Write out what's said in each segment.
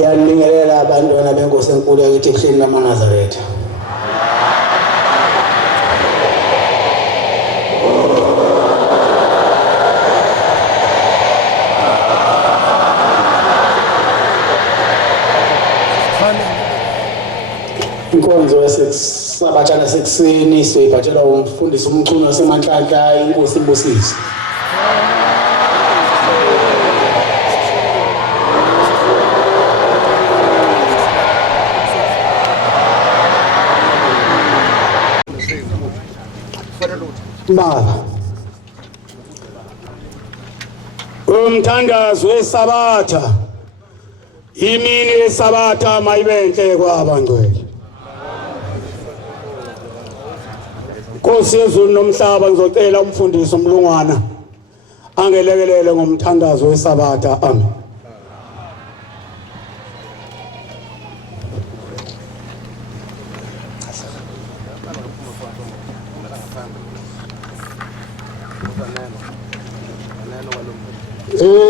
Ngiyaningelela abantwana benkosi enkulu yakithi ebuhleni lamaNazaretha. Inkonzo yasesabatshana sekuseni soyibhatshelwa umfundisi umculo waseManhlanhla inkosi imbusisi. Baba umthandazo wesabatha imini yesabatha mayibenhle kwabangcwele. Nkosi yezulu nomhlaba ngizocela umfundisi umlungwana angelekelele ngomthandazo wesabatha. Amen.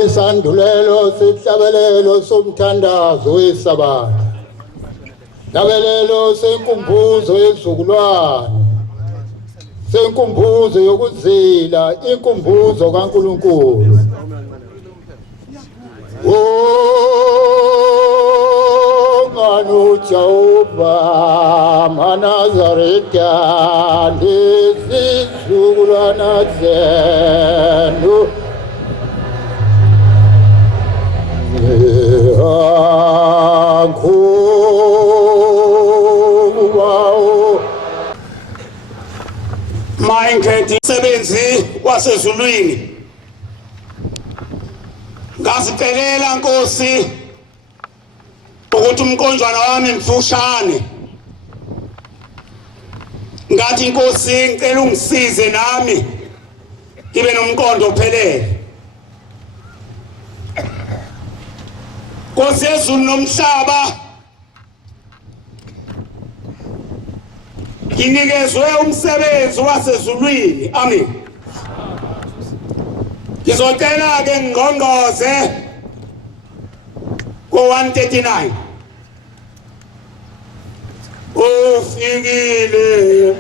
Isandulelo sihlabelelo somthandazo wesabatha. Labelelo senkumbuzo yezizukulwane. Senkumbuzo yokuzila inkumbuzo kaNkulunkulu. Nganu Jehova maNazaretha lezizukulwana zenu. Mayinkethi umsebenzi wasezulwini ngasicelela Nkosi ukuthi umkonjwana wami mfushane. Ngathi Nkosi ngicela ungisize nami ngibe nomqondo ophelele. Nkosi yezulu nomhlaba nginikezwe umsebenzi wasezulwini. Amen. Ngizocela ke ngqongqoze ko-139 ufikile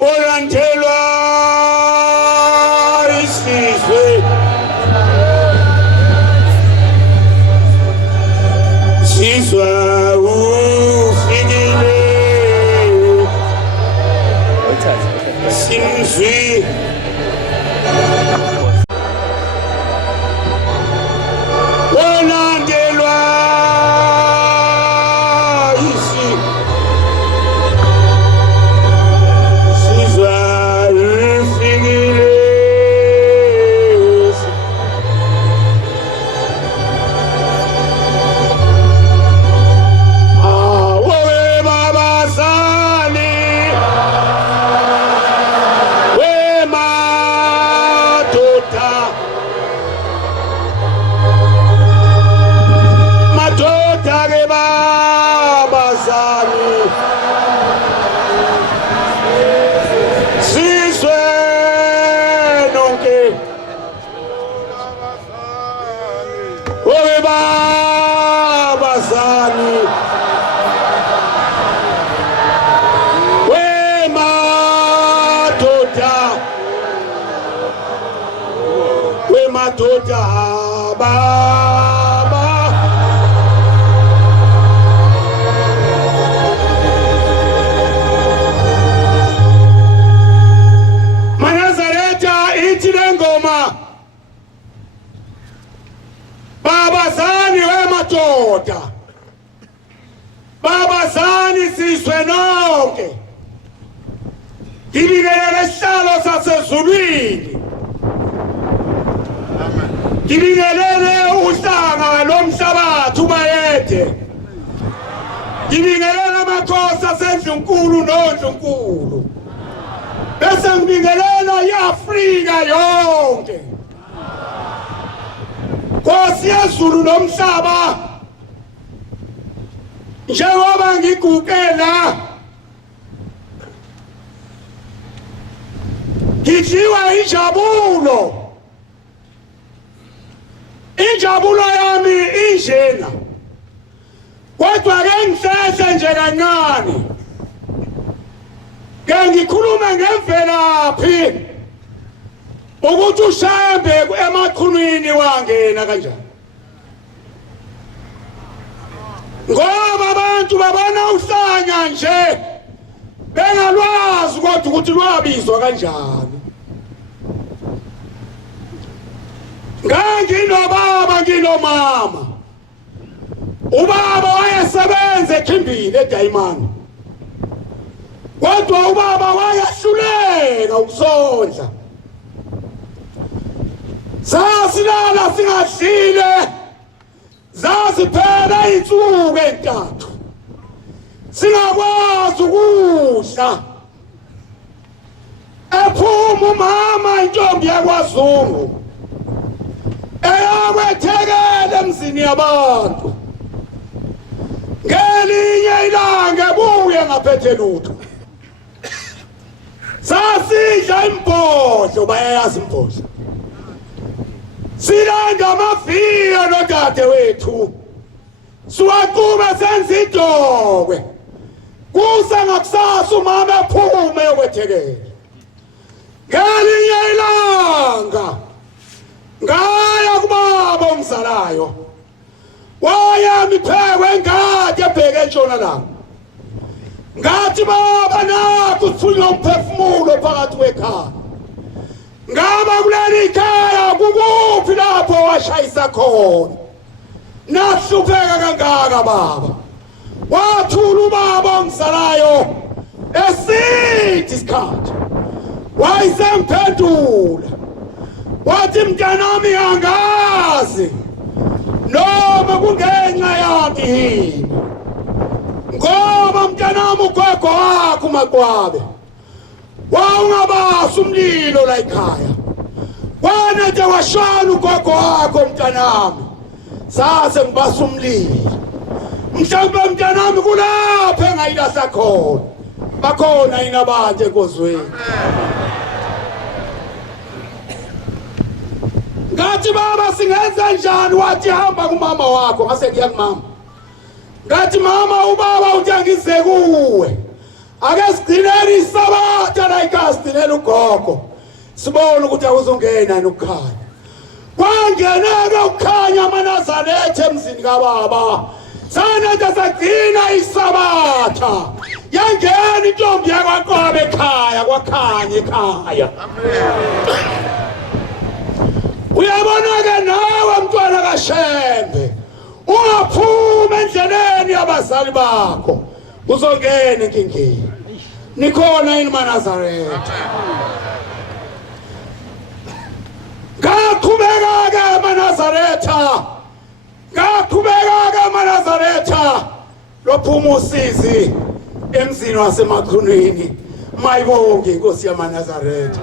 olandelwa isizwe sizwe ufikile simzwi olandelwa sizwe ufikile maNazaretha ithi lengoma babazani wemadoda babazani sizwe nonke ngibingelela isihlalo sasezulwini. Ngibingelele uhlanga lomhlabathi ubayede. Ngibingelela amakhosi aseNdlunkulu noNdlunkulu. Bese ngibingelela iAfrika yonke. Nkosi yezulu nomhlaba njengoba ngigukela ngidliwa injabulo. Injabulo yami injena Kodwa ke ngihlehla nje kancane ke ngikhuluma ngemvelaphi ukuthi uShembe emaqhunwini wangena kanjani. Ngoba abantu babona uhlanya nje bengalwazi kodwa ukuthi lwabizwa kanjani. Nginobaba nginomama. Ubaba wayesebenza eKhimbili eDayimani. Kodwa ubaba wayehluleka ukusondla. Sasilala singadlile. Zasiphela insuku entathu. Singakwazi ukudla. Ephuma umama intombi yakwaZungu. Eyakwethekela emzini yabantu. Ngelinye ilanga ebuye ngaphethe lutho. Sasidla imbhodlo bayayazi imbhodlo. Silanda amafiya nodade wethu. Siwaqhube senza idokwe. Kusa ngakusasa umama ephume yokwethekela. Ngelinye ilanga ngaya kubaba ongizalayo. Waya miphekwe ngade ebheke entshonalanga. Ngathi baba nakho uthunywa umphefumulo phakathi kwekhaya. Ngaba kuleli khaya kukuphi lapho washayisa khona. Nahlupheka kangaka baba. Wathula ubaba ongizalayo esithi isikhathi. Wayesemphendula. Wathi mntanami angazi noma kungenxa yami. Ngoba mntanami ugogo wakho uMaqwabe wawungabasa umlilo la ekhaya. Wana nje washona ugogo wakho mntanami. Sase ngibasa umlilo. Mhlawumbe mntanami kulapho engayilahla khona. Bakhona yini abantu enkozweni. Ngathi baba singenza njani? Wathi hamba kumama wakho. Ngase ngiya kumama. Ngathi mama ubaba uthi angize kuwe. Ake sigcinele isabatha la ekhaya ugogo. Sibone ukuthi awuzongena nokukhanya. Kwangeneke ukukhanya amaNazaretha emzini kaBaba. Sanade sagcina isabatha. Yangena intombi yakwaQwabe ekhaya kwakhanya ekhaya. Uyabona-ke nawe mntwana kaShembe. Ungaphuma endleleni yabazali bakho. Uzongena enkingeni. Nikhona yini maNazaretha? Ngaqhubeka-ke maNazaretha. Ngaqhubeka-ke maNazaretha. Lophuma usizi emzini wasemaqhunwini. Mayibonge inkosi yamaNazaretha.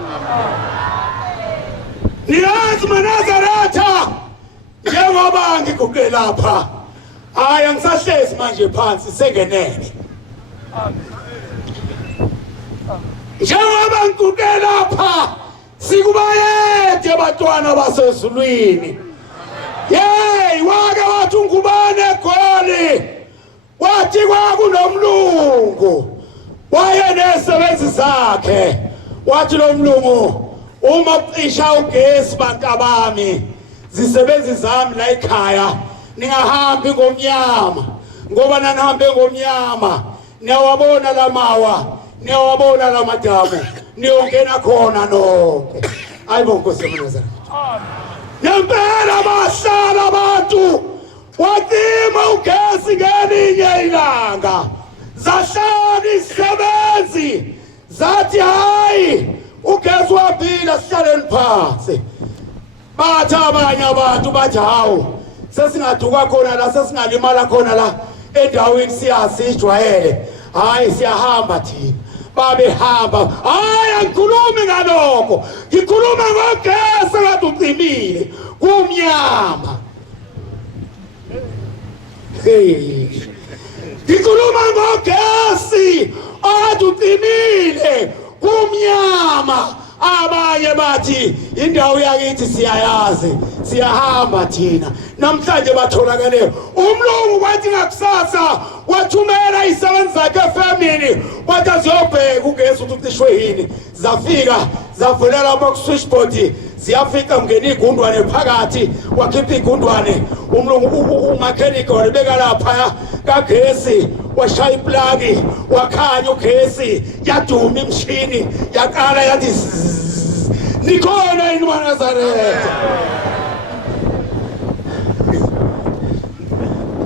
Niyazi maNazaretha njengoba ngiguqe lapha. Hayi angisahlezi manje phansi sengenele. Njengoba ngiguqe lapha sikubayede bantwana basezulwini. Yey wake wathi ungubane eGoli. Wathi kwakunomlungu. Wayenesebenzi zakhe. Wathi lo mlungu uma ucisha ugesi bantabami zisebenzi zami la ekhaya ningahambi ngomnyama ngoba nanihambe ngomnyama niyawabona lamawa niyawabona lamadamu niyongena khona nonke. Hayibo Nkosi yamaNazaretha. Nempela bahlala abantu watima ugesi ngelinye ilanga. Zahlala izisebenzi zathi hayi ugesi waphila sihlaleni phansi. Bathi abanye abantu bathi hawu sesingaduka khona la sesingalimala khona la endaweni siyasijwayele. Hayi siyahamba thina. Babehamba. Hayi angikhulumi ngalokho. Ngikhuluma ngogesi kade ucimile kumnyama. Ngikhuluma ngogesi kade ucimile kumnyama. abanye bathi indawo yakithi siyayazi siyahamba thina namhlanje batholakele umlungu wathi ngakusasa wathumela isebenzi zakhe efamini wathi aziyobheka ugesi ukuthi ucishwe yini zafika zavulela ama-switchboard ziyafika mngena igundwane phakathi wakhipha igundwane umlungu umakhenikhi walibeka lapha kagesi washaya iplagi wakhanya ugesi yaduma imshini yaqala yathi nikhona yini maNazaretha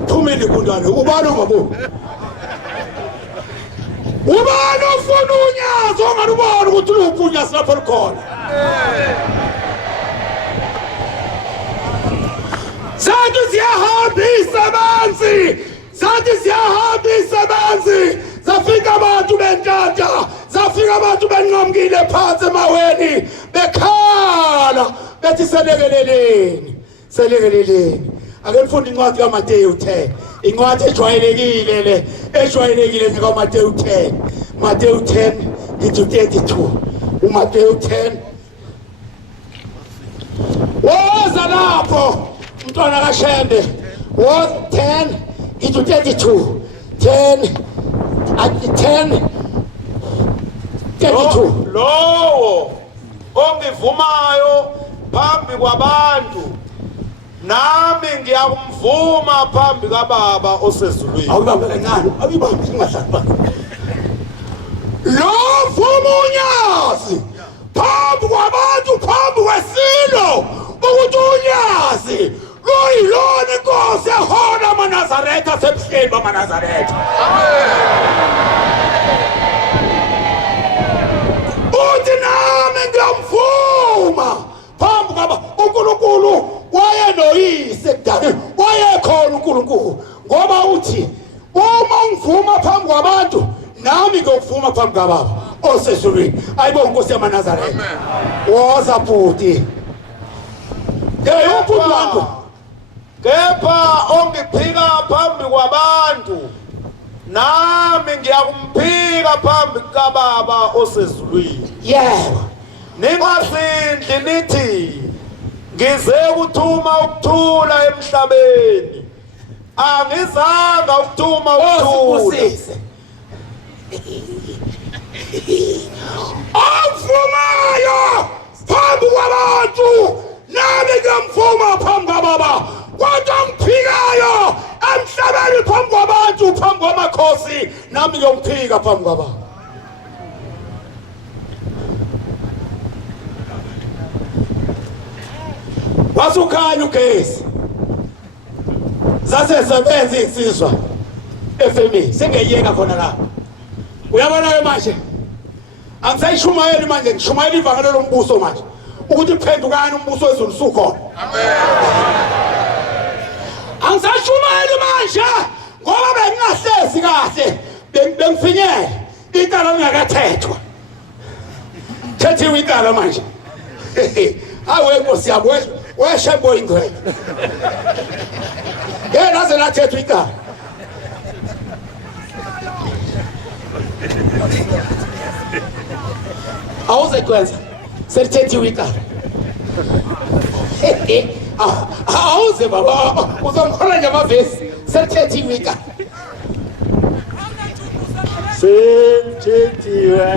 phumile igundwane ubani ongabuki ubani ofuna unyazo ongalubona ukuthi luphunyazi lapho likhona zathi ziyahamba isebenzi zathi ziyahamba isebenzi zafika abantu bentanta zafika abantu benqamukile phansi emaweni bekhala bethi selekeleleni ake nifunde incwadi kaMateyu 10 incwadi ejwayelekile le ejwayelekile kaMateyu 10 Mateyu 10 ngithi 32 uMateyu 10 woza lapho mntwana kaShembe was 10 into 32 10 at 10 32 lowo ongivumayo phambi kwabantu nami ngiyakumvuma phambi kaBaba osezulwini awubambe kancane awubambe singahlali lo vuma unyazi phambi kwabantu phambi kwesilo ukuthi unyazi luyilona inkosi ehona amaNazaretha asebuhleni bamaNazaretha uthi nami ngiyamvuma phambi kwaba uNkulunkulu wayenoyise kudala wayekhona uNkulunkulu ngoba uthi uma ungivuma phambi kwabantu nami ngiyokuvuma phambi kaBaba osezulwini ayibo inkosi yamaNazaretha woza bhuti yeyuphulanto kepha ongiphika phambi kwabantu nami ngiyakumphika phambi kaBaba osezulwini yebo ningasindli nithi ngize ukuthuma ukuthula emhlabeni angizanga ukuthuma ukuthula avumayo phambi kwabantu nami ngiyamvuma phambi kaBaba kodwa ngiphikayo emhlabeni phambi kwabantu phambi kwamakhosi nami ngiyomphika phambi kaBaba wasukhanya ugesi zasesebenza insizwa efemini sengeyeka khona lapha uyabona manje angisayishumayeli manje ngishumayela ivangelo lombuso manje ukuthi kuphendukani umbuso wezulu sukhona amen angisashumayeli manje ngoba bengingahlezi kahle bengifinyela icala lingakathethwa thethiwe icala manje awe nkosi yabo weshebo ingcwele yena ze lathethwa icala awuze kwenza selithethiwe icala awuze baba uzongikhola nje amavesi selithethiwe icala selithethiwe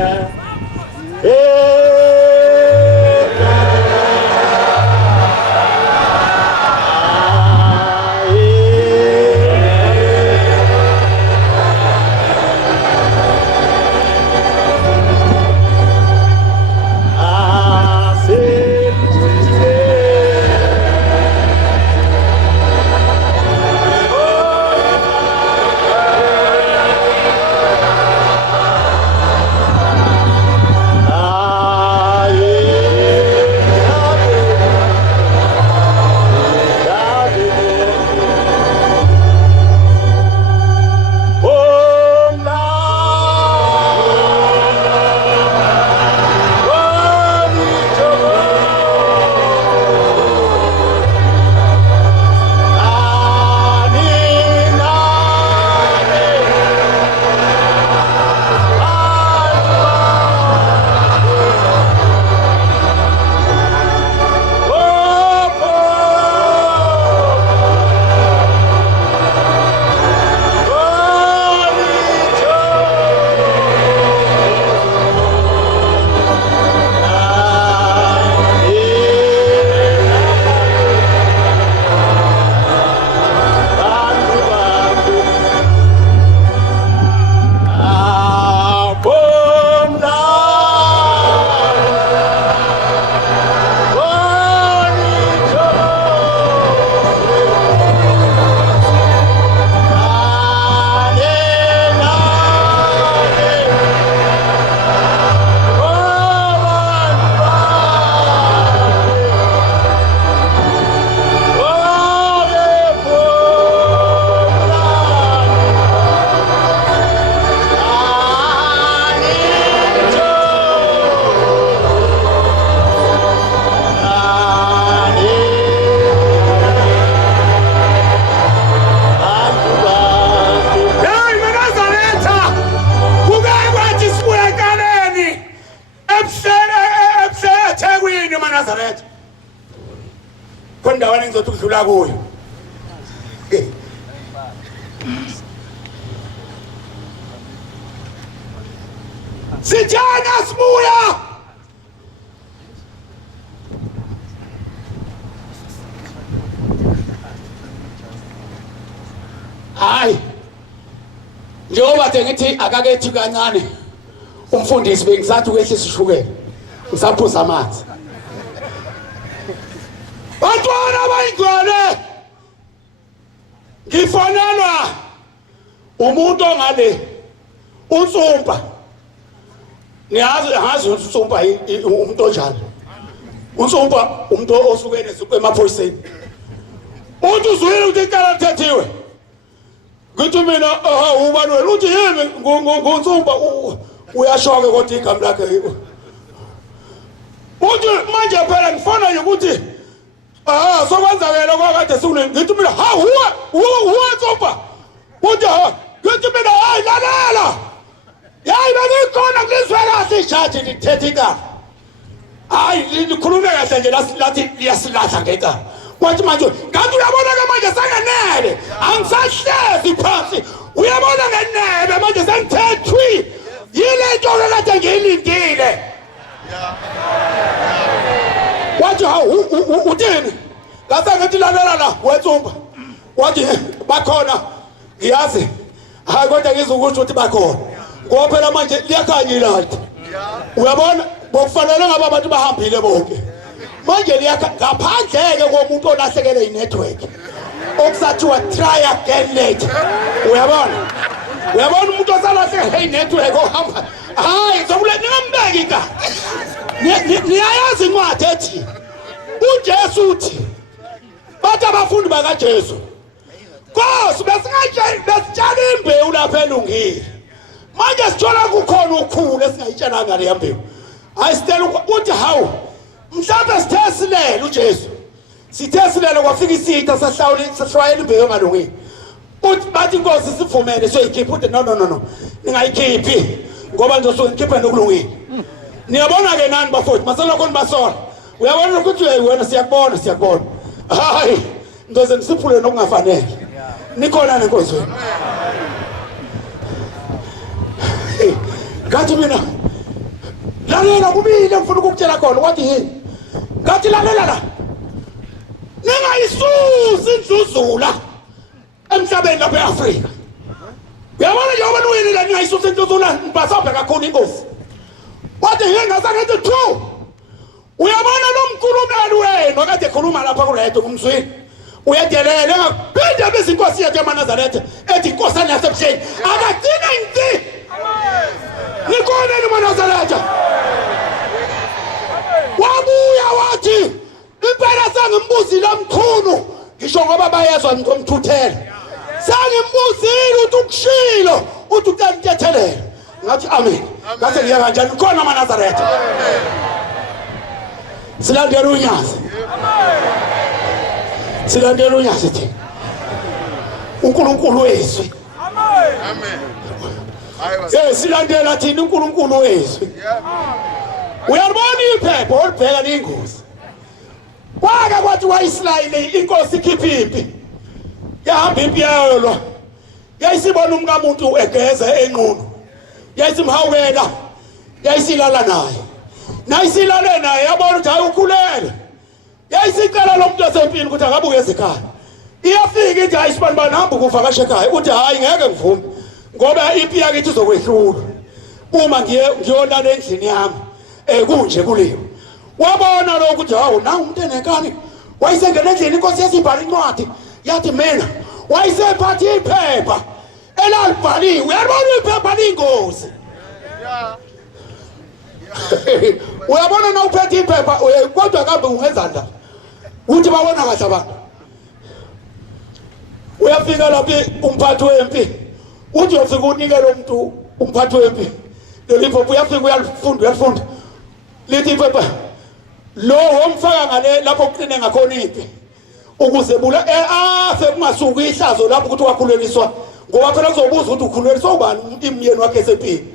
ndawana ngizothi udlula kuyo. Sithana sibuya. Hayi. Njengoba ngithi akakethi kancane. Umfundisi bengisathi ukwehlisa ishukela. Ngisaphuza amanzi. Bantwana bayingcwele. Ngifonelwa umuntu ongale uNsumpa. Ngiyazi uNsumpa umuntu onjani. uNsumpa umuntu osukene emaphoyiseni. Uthi uzwile ukuthi ikala lithethiwe. Ngithi mina ubani wena uthi yini nguNsumpa uyashoka kodwa igama lakhe. Uthi manje phela ngifona nje ukuthi sokwenzakela kwakade sune ngithi mina huwa Ntsumpa. Uthi ngithi mina hayi lalela. Yayi bengikhona kulizwe kahle ijaji lithetha. Hayi likhulume kahle nje lathi liyasilahla ngeka. Wathi manje ngathi uyabona ke manje sangenele. Angisahlezi phansi. Uyabona ngenebe manje sengithethwi. Yile nto kade ngiyilindile. Wathi uthini? Ngase ngithi lalela la weNtsumpa. Wathi bakhona ngiyazi. Hayi kodwa ngizokusho ukuthi bakhona. Ngoba phela manje liyakhanya ilathi. Uyabona bokufanele ngaba abantu bahambile bonke. Manje ngaphandleke komuntu olahlekele inetwork. Okusathiwa try again later. Uyabona? Uyabona umuntu osalahlekele inetwork ohamba. Hayi zokule ningambeki ka. Niyayazi incwadi ethi uJesu uthi bathi abafundi bakaJesu Nkosi besitshala imbewu lapha elungile. Manje sithola kukhona ukhulu esingayitshalanga le mbewu. Hayi sitela uthi hawu mhlawumbe sithesilela uJesu. Sithesilela kwafika isitha sahlawayela imbewu engalungile. Uthi bathi Nkosi sivumele soyikhipha uthi no. Ningayikhiphi ngoba ngizosuke ngikhiphe nokulungile. Niyabona ke nani bafowethu masalokho nibasola. Uyabona ukuthi wena siyakubona. Hayi ngizoze ngisiphule nokungafanele. Nikhona nenkosi wena. Ngathi mina lalela kubile ngifuna ukukutshela khona wathi yini? Ngathi lalela la. Ningayisusi indluzula emhlabeni lapha eAfrika. Uyabona njengoba niwini la ningayisusi indluzula nibasapha kakhulu inkosi. Wathi yini ngasangithi true. Uyabona lo mkhulumeli wenu akade ekhuluma lapha kuletho kumzwini. Uyadelela engaphinde bese inkosi yethu eManazaretha ethi inkosana yasebusheni akagcina inti. Nikone eManazaretha. Wabuya wathi impela sangimbuzile omkhulu ngisho ngoba bayezwa ngomthuthela. Sangimbuzile uthi ukushilo uthi uyantethelele. Ngathi amen. Ngathi ngiya kanjani khona eManazaretha. Silandela unyazi. Silandela unyazi thina. uNkulunkulu wethu. Amen. Silandela thina uNkulunkulu wethu. Uyabona iphepha olibheka lingozi. Kwake kwathi waYisrayeli inkosi ikhipha impi. Yahamba impi yayo lo. Yayisibona umkamuntu egeza enqunu. Yayisimhawukela. Yayisilala naye. Nayisilale naye yabona ukuthi hayi ukhulele. Yayisicela lo muntu wasempini ukuthi akabuye ezikhaya. Iyafika ithi hayi sibani hamba ukuvakasha ekhaya. Uthi hayi ngeke ngivume ngoba impi yakithi izokwehlula. Uma ngiyolala endlini yami kunje kuliwe. Wabona lo ukuthi hawu na umuntu enenkani. Wayisengena endlini inkosi yasibhala incwadi. Yathi mina wayisephathi iphepha elalibhaliwe. Uyabona iphepha lingozi. Uyabona na uphethe iphepha kodwa kambe ungenza njani? Uthi babona kahle abantu. Uyafika lapha umphathi wempi. Uthi uyafika unikele umuntu umphathi wempi. Leliphepha uyafika uyalifunda. Lithi iphepha lo womfaka ngale lapho kuqine ngakhona impi. Ukuze bula sekungasuka ihlazo lapho ukuthi wakhuleliswa ngoba phela kuzobuza ukuthi ukhuleliswa ubani imyeni wakhe esempini.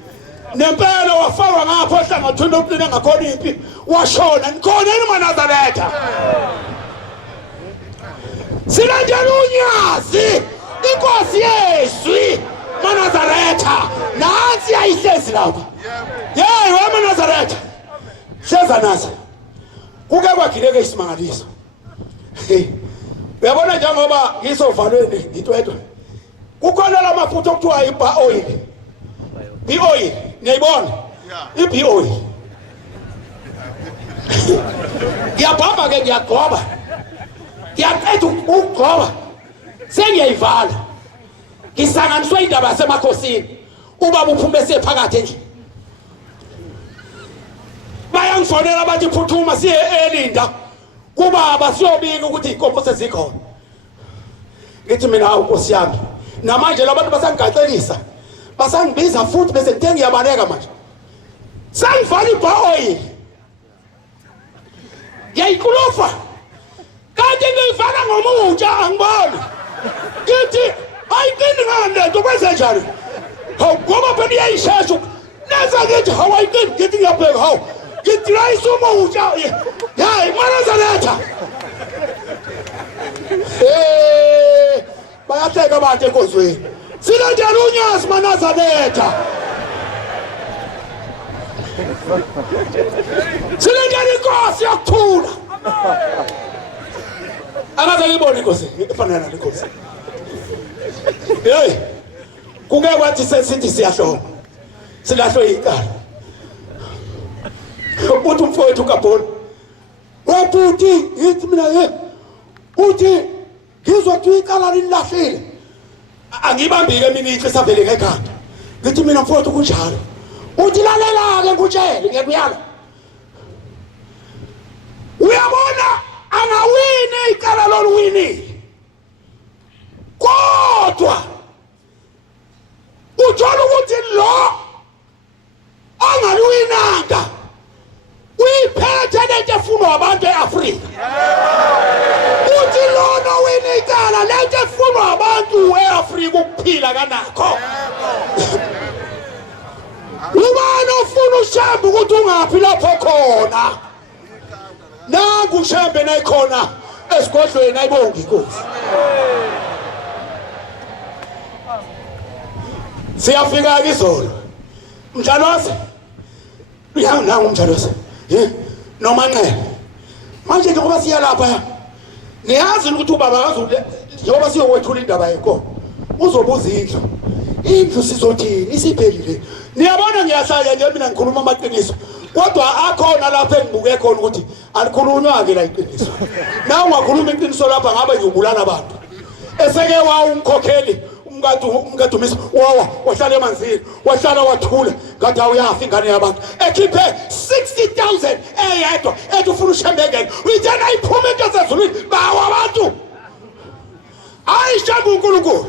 Nempela wafakwa ngapho ehlangathweni okuqine ngakhona impi washona nikhona eManazaretha. Silandela unyazi inkosi Yesu Manazaretha nansi ayihlezi lapha yeyi weManazaretha hleza nazo kuke kwagileke isimangaliso uyabona njengoba ngisovalweni ngitwetwe kukhona lamafutha okuthiwa iba oil bi-oil niyayibona ibi-oil ngiyabhamba ke ngiyagoba ngiyaqeda ukugoba sengiyayivala ngisanganiswe indaba yasemakhosini ubaba uphume sephakathi endlini bayangifonela bathi phuthuma siye eLinda kubaba siyobika ukuthi inkomo sezikhona ngithi mina hawu Nkosi yami namanje labantu basangigacelisa basangibiza futhi bese ngithe ngiyabaleka manje sangivala iba-oil yayikulufa kanti ngiyivala ngomutsha angibona ngithi ayiqini ngalento kwenze njani hawu ngoba phela iyayishesha neza ngithi hawu ayiqini ngithi ngiyabheka hawu ngidirayisa umutsha hayi Manazaretha bayahleka abantu enkonzweni silandela unyazi Manazaretha silandela inkosi yokuthula akaze ngibone inkosi efana nale inkosi hey kuke kwathi sesithi siyahloma silahlwe ikala uthi umfowethu kaBholi wabuthi yithi mina uthi ngizwa ukuthi ikala linilahlile angibambike mina inhlisa vele ngekhanda ngithi mina mfowethu kunjalo uthi lalela ke ngutshele ngiyakuyala uyabona angawini ikala loluwini kodwa uthola ukuthi lo angaluwinanga uyiphethe lento efunwa abantu eAfrika uthi lona wini ikala lento efunwa abantu eAfrika ukuphila kanakho ubani ofuna uShembe ukuthi ungaphi lapho khona nangu uShembe nayikhona esigodlweni ayibonga inkosi siyafika ke izolo Mjalose uyangu Mjalose noma nqele manje njengoba siya lapha niyazi ukuthi ubaba akazule njengoba siyokwethula indaba yenkomo uzobuza indlu sizothini isiphelile niyabona ngiyahlaya nje mina ngikhuluma amaqiniso kodwa akhona lapha engibuke khona ukuthi alikhulunywa ke la iqiniso na ungakhuluma iqiniso lapha ngabe ngiyubulala abantu eseke wawu umkhokheli umkadumisa wahlala emanzini wahlala wathula ngathi awuyafa ingane yabantu ekhiphe 60,000 eyedwa ethi ufuna uShembe ngene uyithena iphuma into sezulwini bawa abantu hayi Shembe uNkulunkulu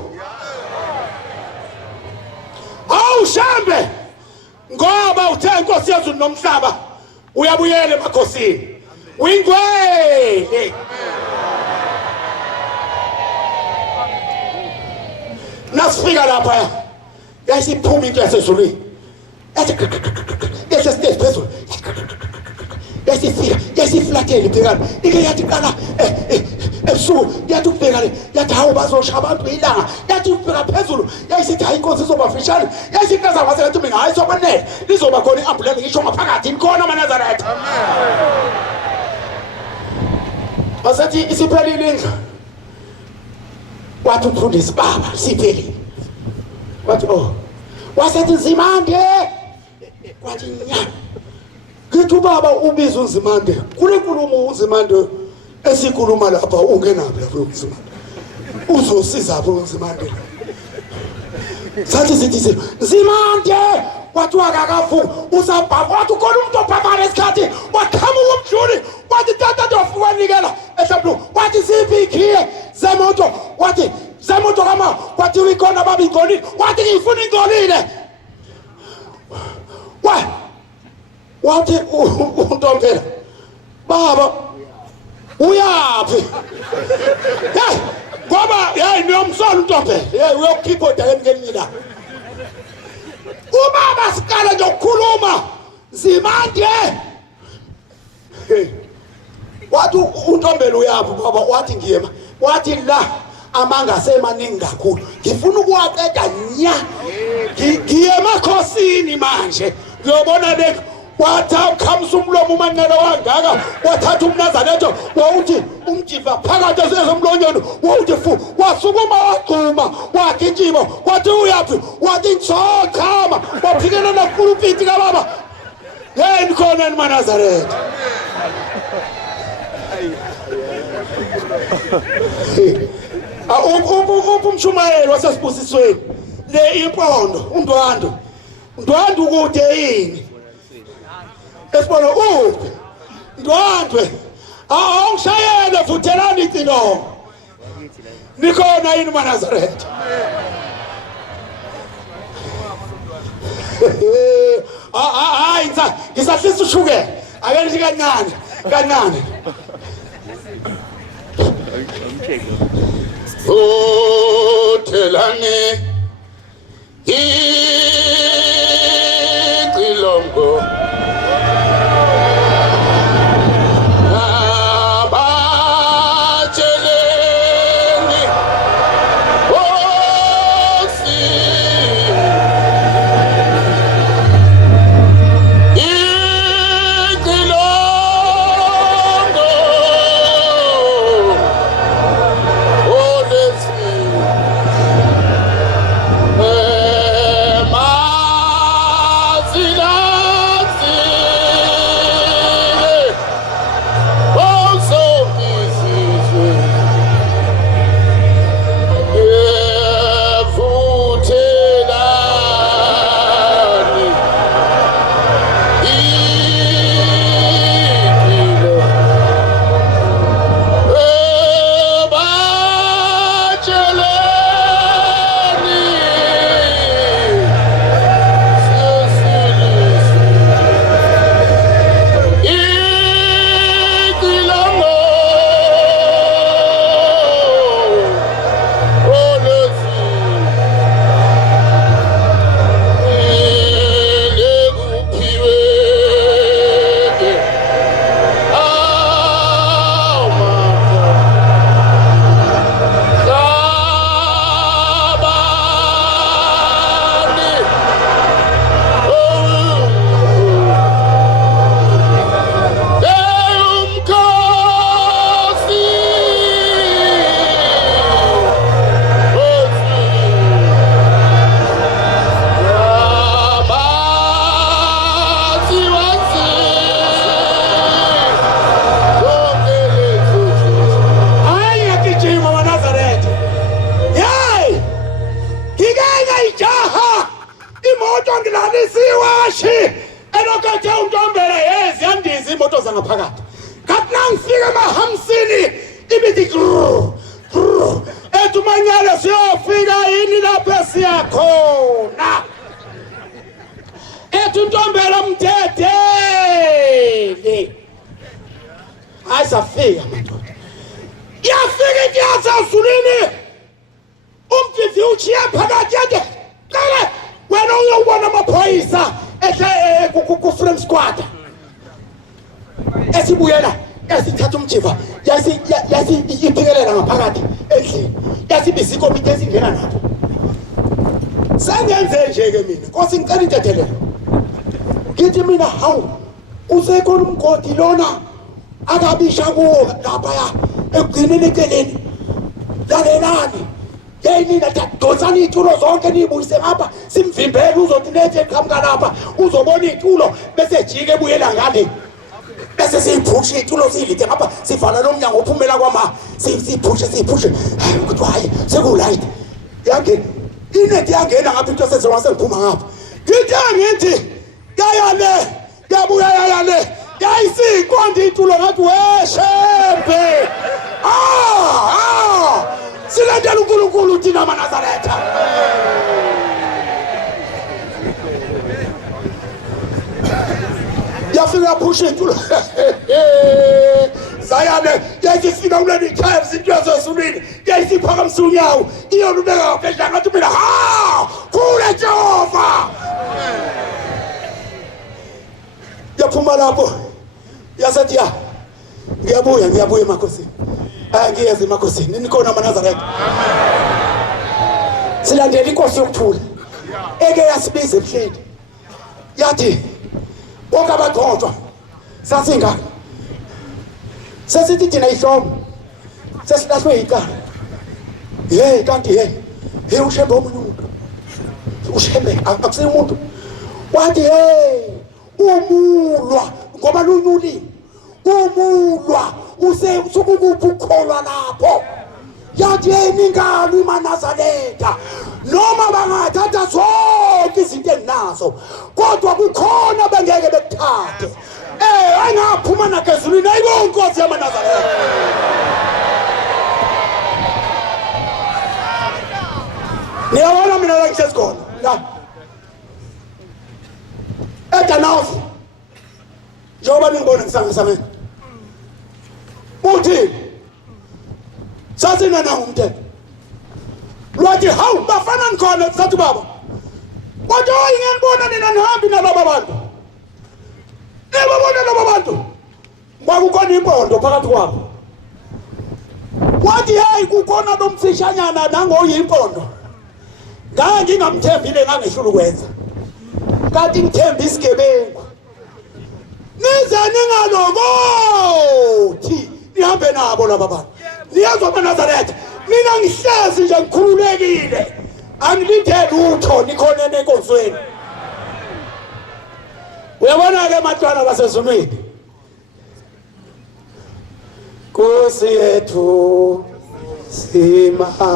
awu Shembe ngoba uthe inkosi yezulu nomhlaba uyabuyela emakhosini uyingcwele nasifika lapha yasiphuma into yasezulwini yasestage phezulu yasifika yasiflathela ibhekana ike yathi qala ebusuku yathi ukubhekana yathi hawu bazosha abantu ilanga yathi ukubheka phezulu yayisithi hayi inkosi izobafishane yasikaza wasethi mina hayi sobanele lizoba khona iambulance ngisho ngaphakathi ikhona Manazaretha amen basethi isiphelile indlu wathi umfundisi baba siphelile wathi wasethi Nzimande wathi nya ngithi ubaba ubiza uNzimande kule nkulumo uNzimande esikhuluma lapha ungenaphi lapho uNzimande uzosiza lapho uNzimande sathi sithi Nzimande wathi akakavuka usabhaka wathi khona umuntu obhakala esikhathi waqhamuka umjuli wathi tata dofukanikela ehlablu wathi siphi ikhiye zemoto wathi zemoto kama wathi uyikhona baba ingcolile wathi ngifuna ingcolile wathi uNtombela baba uyapi ngoba niyomsola uNtombela uyokhipha odakeni ngelinye la ubaba sikala nje ukukhuluma Nzimande wathi uNtombela uyapi baba wathi ngiyema wathi la amanga semaningi kakhulu ngifuna ukuwaqeda nya ngiye emakhosini manje ngiyobona le watha ukhamisa umlomo umanqele wangaka wathatha umnazaretho wawuthi umjiva phakathi esezomlonyeni wawuthi fu wasukuma wagquma wagijima wathi uyaphi wathi ngizochama waphikela nakulupiti kababa yeni khona eManazaretha umshumayeli wasesibusisweni le impondo undwando ukude yini esibona uphi ndwandwe awungishayele futhelani icilongo nikhona yini eManazaretha hayi ngisahlisa ushukela ake nje kancane futhelani icilongo ngaphakathi kathi nangifika emahamsini ibithi ethi umanyalo siyofika yini lapho esiyakhona ethi untombela umthetheli ayisafika madoda yafika ithi yasazulini umjivi uchiya phakathi yade qale wena uyobona amaphoyisa ku-frame squad esibuyela esithatha umjiva yasiphikelela ngaphakathi endlini yasibiza ikomiti esingena nabo sengenze nje-ke mina nkosi ngicela intethelelo ngithi mina hawu usekhona umgodi lona akabisha kuwo laphaya ekugcineni eceleni lalelani yeyini donsani iy'tulo zonke niyibuyise ngapha simvimbele uzothi nethi eqhamuka lapha uzobona iy'tulo bese jike ebuyela ngale bese siyiphushe iy'tulo siyilithe ngapha sivala lo mnyango ophumela kwama siyiphushe hayi ukuthi hayi sekulight yangena inethi yangena ngapha into sezona sengiphuma ngapha ngithi yayale yabuya yayale yayisiqonda iy'tulo ngathi weshembe silandela uNkulunkulu thina maNazaretha yafika yaphusha iy'tulo sayane yayisifika kuleli times into yazosulwini yayisiphakamisa unyawo iyona ubeka ngaphesha ngathi mina kule Jehova yaphuma lapho yasethi ngiyabuya emakhosini Angiyezi emakosini nikhona amaNazaretha. Silandela inkosi yokuthula eke yasibiza ebuhleni yathi bonke abagcotshwa sasinga sesithi thina ihlobo sesilahlwe icala kanti ushembe omunye umuntu ushembe akusiyo umuntu wathi umulwa ngoba lunyulile umulwa usukukuphi ukukholwa lapho yathi ningalo imaNazaretha noma bangathatha zonke izinto enginazo kodwa kukhona bengeke bekuthathe angaphuma nakezulwini ayibonkosi yamaNazaretha. Niyabona mina la ngihlezi khona la eDanawuzi njengoba ningibona ngisangasameni uthi sasina nangumthetho lwathi hawu bafana nikhona sathi baba kodwa ngiyanibona nina nihambi nalaba bantu nibabona laba bantu kwakukhona impondo phakathi kwabo wathi kukhona lomfishanyana nangoyimpondo ngingamthembile ngangehlula ukwenza kanti ngithemba isigebengu nize ningalokothi nihambe nabo laba bantu niyezwa amaNazaretha mina ngihlezi nje ngikhululekile angilindele lutho nikhonene enkonzweni. Uyabona-ke matwana basezulwini Nkosi yethu simakade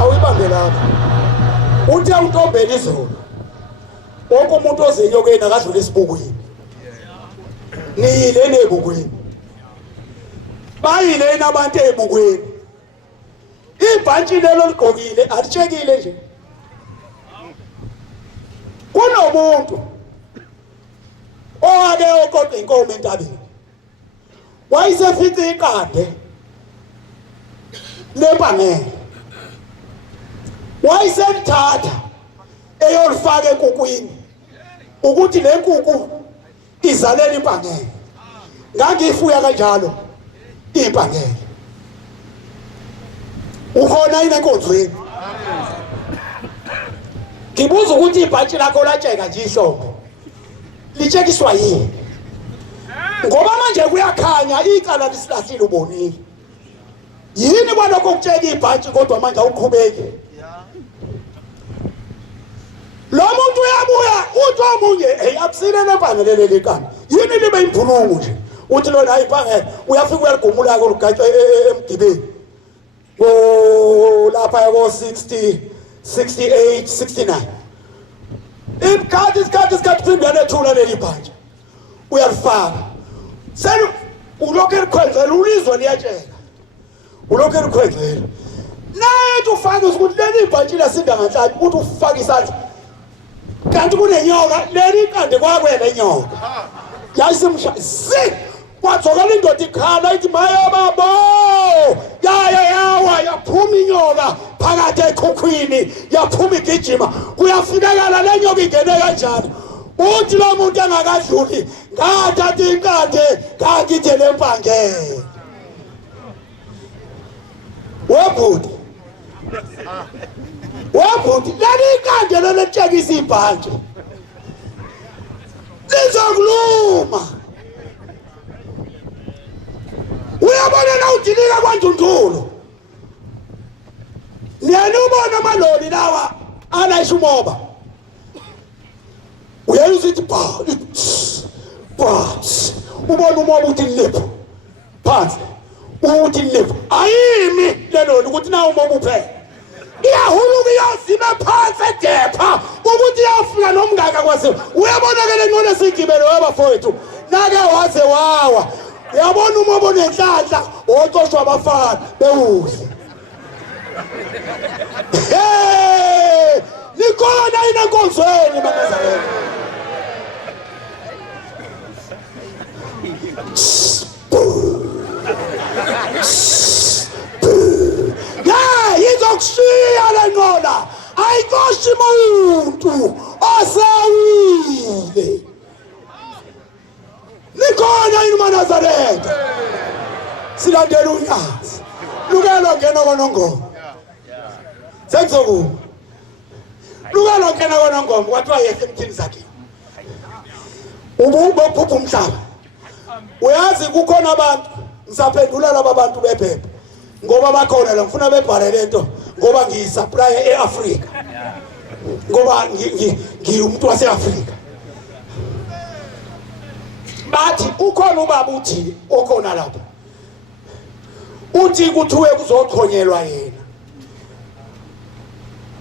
awuyibambe lapha uthi awutombela izolo wonke umuntu ozenyokeni akadlula esibukweni niyileni ebukweni bayileni abantu ebukweni ibhantshi lelo ligqokile alitshekile nje kunomuntu owake oqoqa inkomo entabeni wayesefice iqande lebangele wayeselithatha eyolifaka enkukwini ukuthi le nkuku izalela impangele ngangifuya kanjalo impangele ukhona yini enkonzweni ngibuza ukuthi ibhantshi lakho latsheka nje ihlombe litshekiswa yini ngoba manje kuyakhanya icala lisilahlile ubonile yini kwalokho ukutsheka ibhantshi kodwa manje awuqhubeki lo muntu uyabuya uthi omunye akusile nepangele leli kani yini libe imphulungu nje uthi lona ayibhangele uyafika uyaligumula yakho lugatsha emgibeni lapha yako 60 68 69 isikhathi phinde yanethula leli bhantshi uyalifaka selu ulokhu elikhwenzela ulizwe liyatshela ulokhu elikhwenzela nathi ufake ukuthi leli bhantshi lasinda nganhlanje uthi ufake isandla kanti kunenyoka leli kande kwakwele inyoka yayisimsha kwadzokela indoda ikhala ithi maya babo yawa yaphuma inyoka phakathi ekhukhwini yaphuma igijima kuyafikakala le nyoka ingene kanjani uthi lo muntu engakadluli ngathatha inkande ngagidele empangele webhuti leli inkande lelo litshekisa ibhantshi lizokuluma uyabona la udilika kwaNdundulu niyena ubona amaloli lawa alayisha umoba uyayizwa ithi ubona umoba uthi lipho phansi uthi lipho ayimi leloli ukuthi nawo umoba uphela iyahuluka iyazima phansi edepha ukuthi iyafika nomngaka kwaziwa uyabona-ke le nqola esiyigibele wabafowethu nake waze wawa uyabona umoba onenhlanhla ocoshwa abafana bewudle nikhona yini enkonzweni maNazaretha enqola ayikoshi umuntu osawile. Nikhona yini maNazaretha? Silandela unyazi. Lukelo ngena konongoma. Sengizoku. Lukelo ngena konongoma kwathiwa yehle emthini zakhe. Ububo phupha umhlaba. Uyazi kukhona abantu ngisaphendula laba bantu bephepha. Ngoba bakhona la ngifuna bebhale lento ngoba ngiyisupply eAfrika. Ngoba ngiumuntu waseAfrika. Bathi ukhona ubaba uthi okhona lapha. Uthi kuthiwe kuzochonyelwa yena.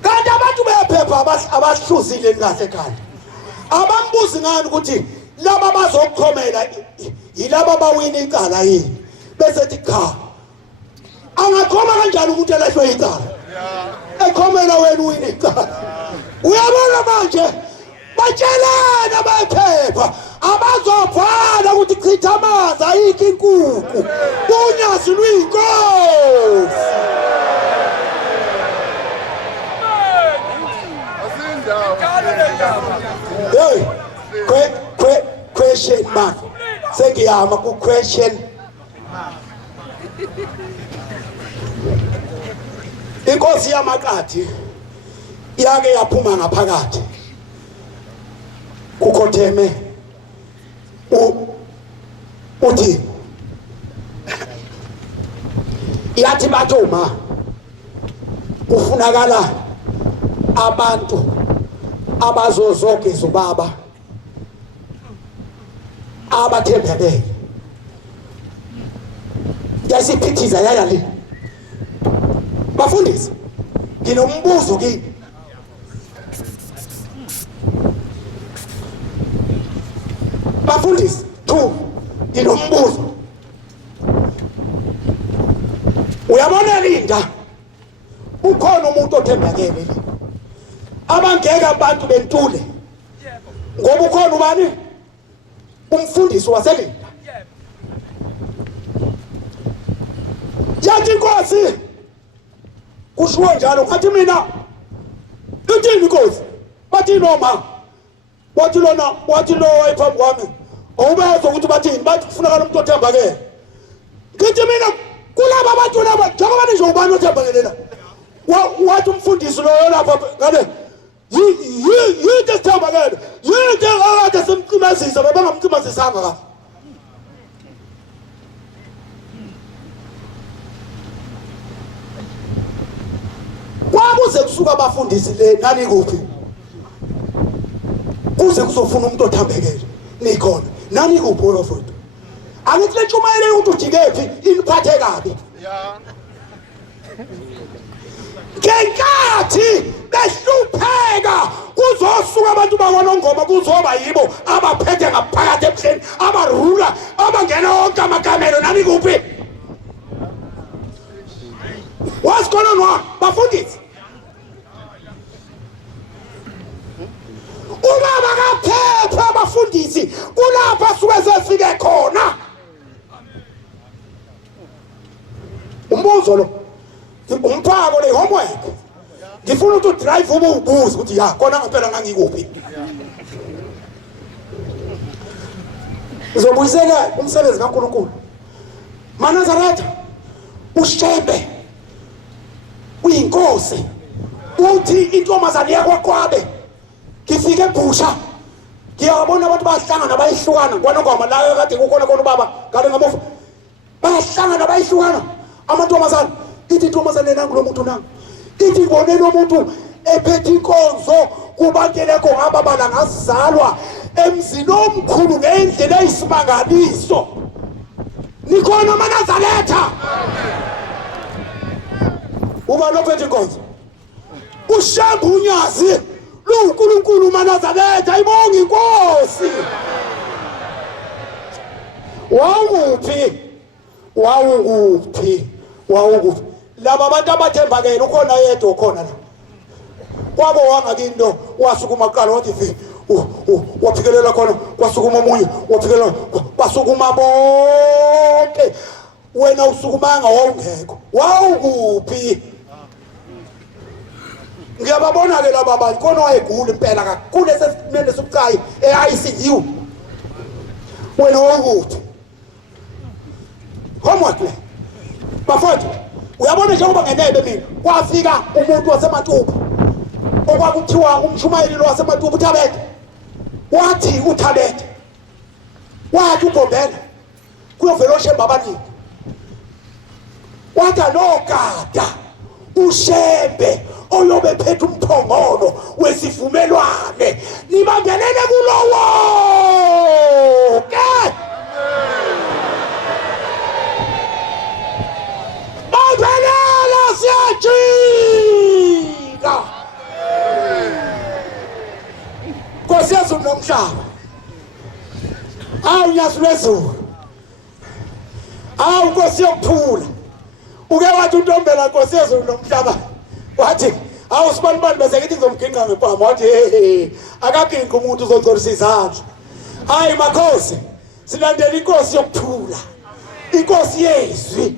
Kanti abantu bephepha abahluzile kahle kahle. Abambuzi ngani ukuthi laba bazokhomela yilaba bawina icala yini bese thi cha. Angakhoma kanjani ukuthi elahlwe icala? Ekhomela wena uwina icala. Uyabona manje batshelana bephepha abazobhala ukuthi chitha amanzi ayikho inkukhu. Unyazi luyinkosi. Hey, question mark. Sengiyama ku question. Inkosi yamakati yake yaphuma ngaphakathi. Kukhotheme uthi yathi bathoma kufunakala abantu abazozogeza ubaba abathembekile. Yasiphithiza yaya le. Bafundisi nginombuzo kini. Bafundisi tu nginombuzo. Uyabona Linda ukhona umuntu othembekile abangeke abantu bentule ngoba ukhona ubani umfundisi waseLinda. Yathi inkosi kushiwo njalo ngathi mina uthini inkosi bathi noma wathi lona wathi lo wayephambi kwami awubazo ukuthi bathini bathi kufunakala umuntu othembakele. Ngithi mina kulaba abantu laba njengoba nje ubani othembakele la wathi umfundisi lo lapha ngale yini esithembakele yini akade simcimazisa babangamcimazisanga kahle. Kwakuze kusuka abafundisi le nani kuphi kuze kuzofuna umuntu othambekele nikhona nani kuphi wafuthu angithi le ntshumayelo ukuthi ujikephi iniphathe kabi ngenkathi behlupheka kuzosuka abantu bakwanongoma kuzoba yibo abaphethe ngaphakathi ebuhleni abarula abangena wonke amakamelo nani kuphi. What's going on bafundisi? Ubaba kaphepha abafundisi kulapha suke sefike khona. Umbuzo lo umphako le homework ngifuna ukuthi drive ububuza ukuthi ya khona ngempela ngangikuphi. Uzobuyisela umsebenzi kaNkulunkulu. maNazaretha ushembe uyinkosi uthi intombazane yakwaKwabe ngifike eBhusha ngiyabona abantu bahlangana bayihlukana kwanongoma la kade kukhona ubaba ngale ngamuva bahlangana bayihlukana amantombazane ithi intombazane nangu lo muntu nangu ithi ngibone lo muntu ephethe inkonzo kubantele ko ababala ngazalwa emzini omkhulu ngendlela eyisimangaliso. Nikhona maNazaretha uba lophethe inkonzo ushamba unyazi luNkulunkulu maNazaretha ayibonga inkosi. Wawukuphi laba abantu abathembakele ukhona yedwa ukhona la kwabo wangakini wasukuma kuqala wathi waphikelela khona kwasukuma omunye waphikelela basukuma bonke wena usukumanga wawungekho wawukuphi ngiyababona ke laba bantu khona wayegula impela kakhulu esesimene sobucayi eICU wena wokuthi homework le bafowethu uyabona njengoba ngenebe mina kwafika umuntu waseMatuba okwakuthiwa umshumayeli lo waseMatuba uThabethe wathi uThabethe wathi uGombela kuyovela oshemba abaningi wathi nogada ushembe oyobe phethe umphongolo wesivumelwane nibangenele kulowo ke bangenela siyajika Nkosi yezulu nomhlaba awunyazi lwezulu Nkosi yokuphula uke wathi uNtombela Nkosi yezulu nomhlaba wathi awusibanibani bese ngithi ngizomginqa ngempama wathi akaginqa umuntu uzongcolisa izandla hayi makhosi silandela inkosi yokuphula inkosi yezwi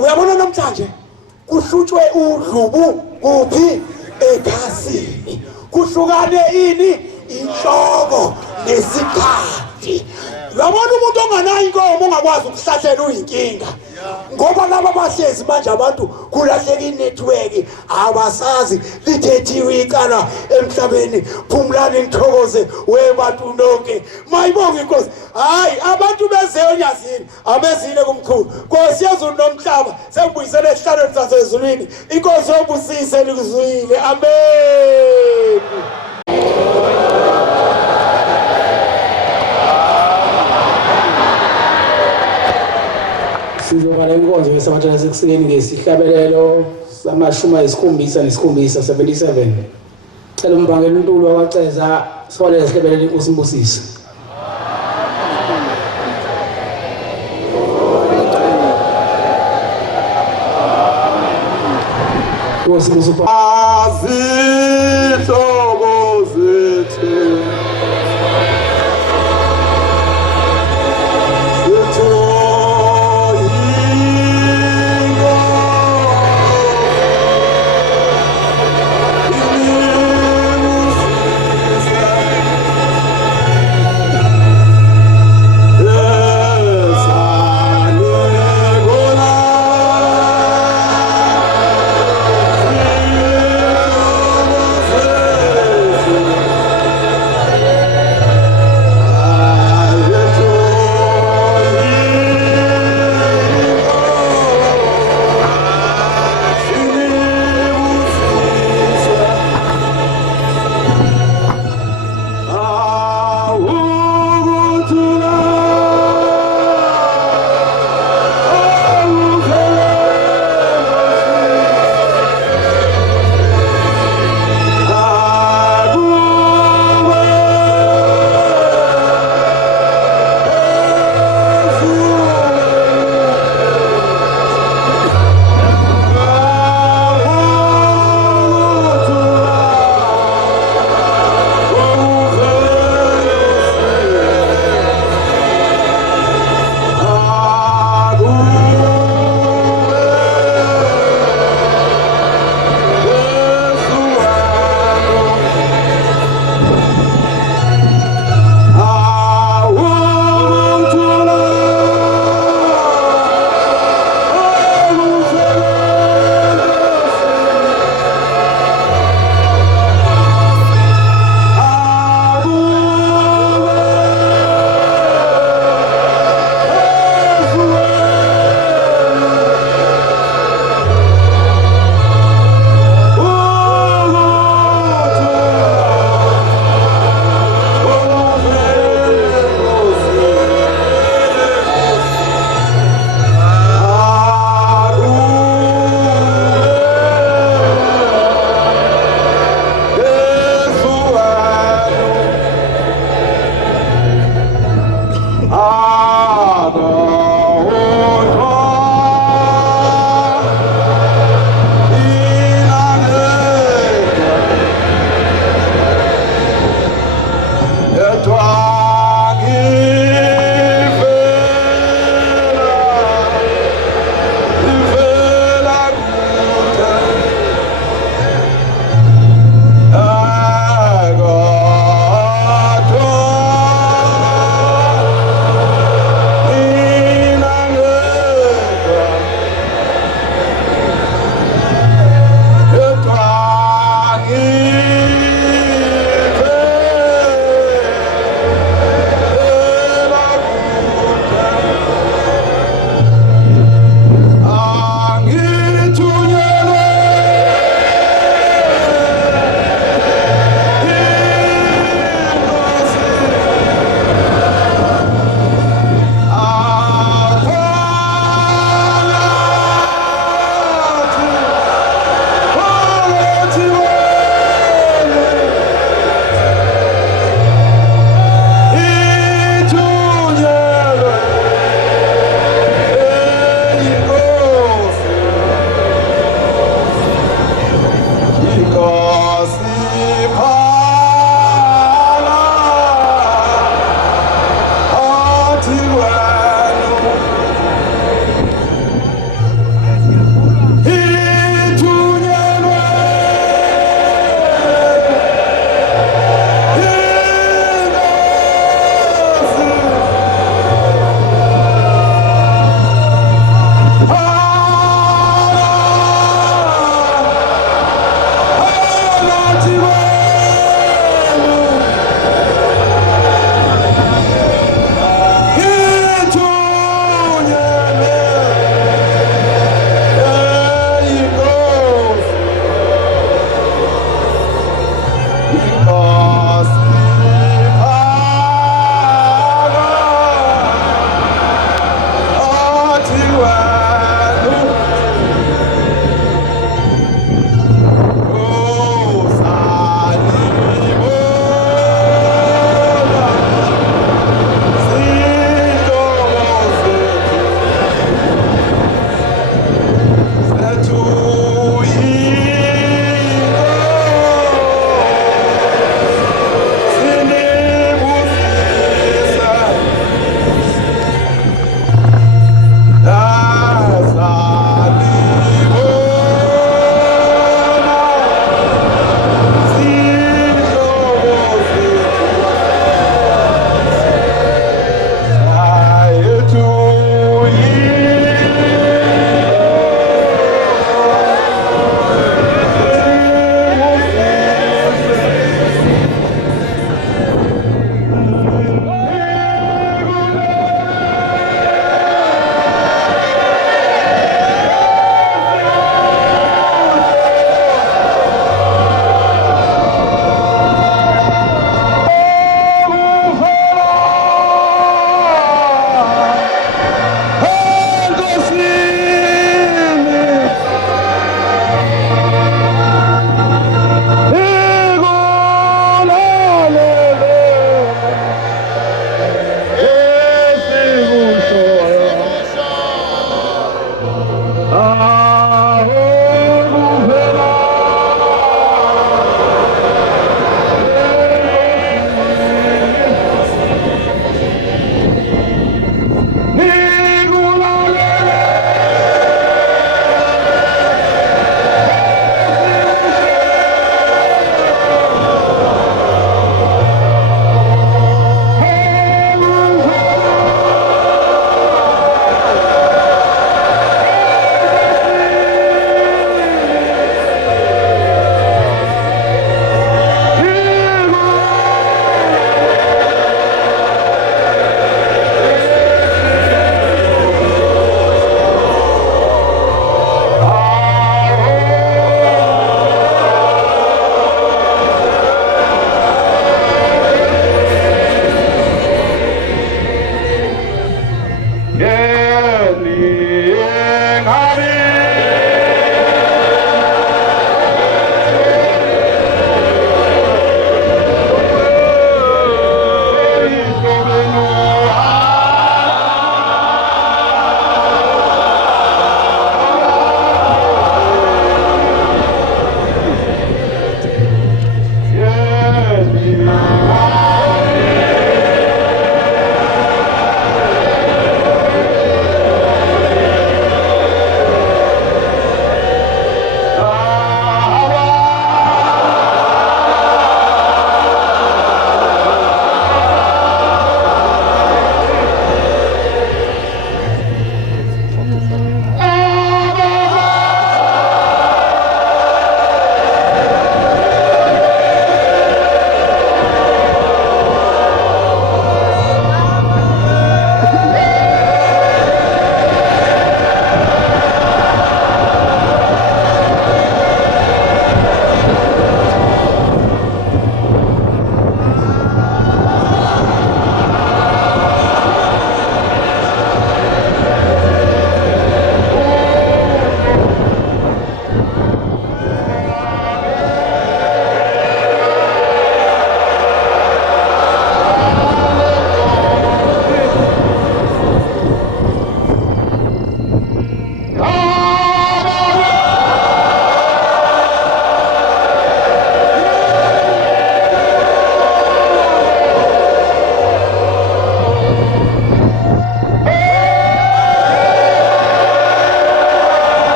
uyabona namhlanje kuhlutshwe udlubu kuphi ekhasini kuhlukane ini inhloko nesikhathi uyabona umuntu onganayo inkomo ongakwazi ukuhlahlela uyinkinga ngoba laba bahlezi manje abantu kulahleka inetwork abasazi lithethiwe ikala emhlabeni phumulani nithokoze webantu nonke mayibonge inkosi hayi abantu bezeyonyazini abezile kumkhulu Nkosi yezulu nomhlaba sengibuyisele esihlalweni sasezulwini inkosi yobusise likuzwile amen Sizoba lenkonzo yesabathatha sekuseni ngesihlabelelo sama-77 cela umbangela uNtulu waceza siholele isihlabelelo inkosi imbusise Nkosi imbusise azihlobo zethu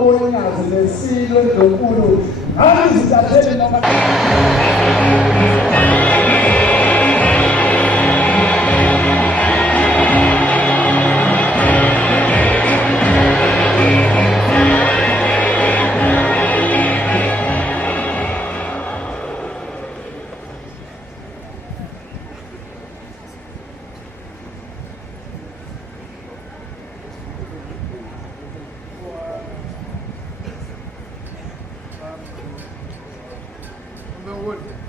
boyengazi lesilo eNdlunkulu angizithathele noma Wood.